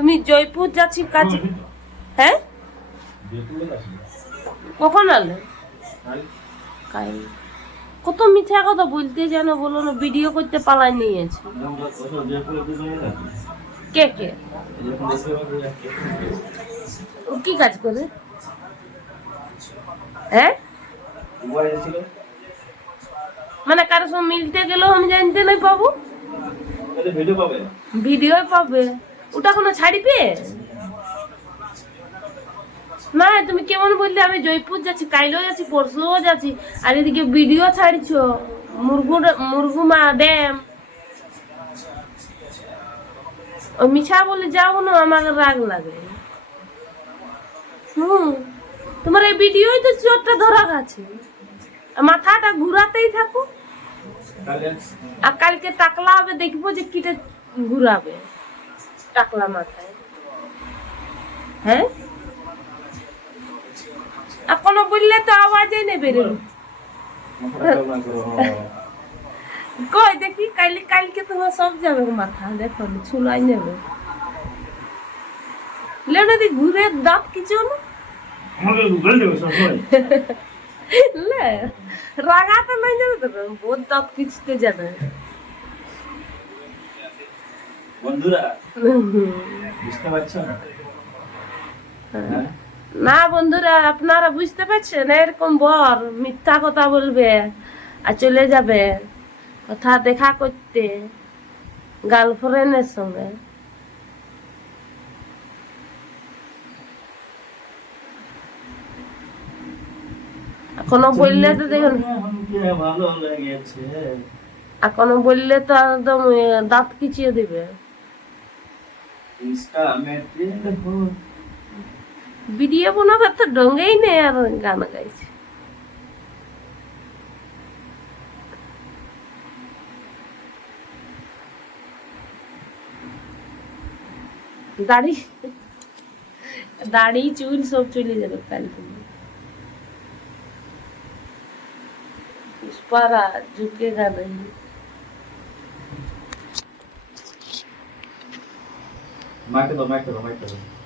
তুমি জয়পুর যাচ্ছি কাজ। হ্যাঁ? কখন আলে? কাল। কত মিথ্যা কথা বলতে জানো বলো না ভিডিও করতে পালাই নিয়েছে। কে কে? ও কি কাজ করে? হ্যাঁ? মানে কারও সঙ্গে মিলতে গেলেও আমি জানতে নাই পাবো। ভিডিও পাবে। ভিডিও পাবে। ওটা কোনো ছাড়িবে? না তুমি কেমন বললে আমি জয়পুর যাচ্ছি কাইলেও যাচ্ছি পরশুও যাচ্ছি আর এদিকে ভিডিও ছাড়ছ মুরগু মুরগুমা ড্যাম। ওই মিছা বলে যাও না আমার রাগ লাগে। হুম তোমার এই ভিডিওই তো চোরটা ধরা গেছে। মাথাটা ঘুরাতেই থাকো। আর কালকে টাকলা হবে দেখব যে কিটা ঘুরাবে। টাকলা মাথায়। হ্যাঁ? আর কোনো বললে তো আওয়াজই নেবে রে কই দেখি কালকে কালকে তোমার সব যাবে মাথা দেখো ছুলাই নেবে। লেনে দি ঘুরে দাঁত কিছু না লে রাগাতে নাই যাবে তো বহুত দাঁত কিচতে যাবে। বন্ধুরা বুঝতে পারছ হ্যাঁ? না বন্ধুরা আপনারা বুঝতে পারছেন? এরকম বর মিথ্যা কথা বলবে আর চলে যাবে। কথা দেখা করতে গার্লফ্রেন্ডের সঙ্গে। এখনও বললে তো দেখুন। এখনও বললে তো একদম দাঁত কিচিয়ে দিবে। વિડીયો બનાવતા તો ડોંગે ને યાર ગાના ગાય છે দাড়ি দাড়ি চুল সব চলে যাবে কালকে পুষ্পারা ঝুঁকেগা नहीं Michael, Michael, Michael.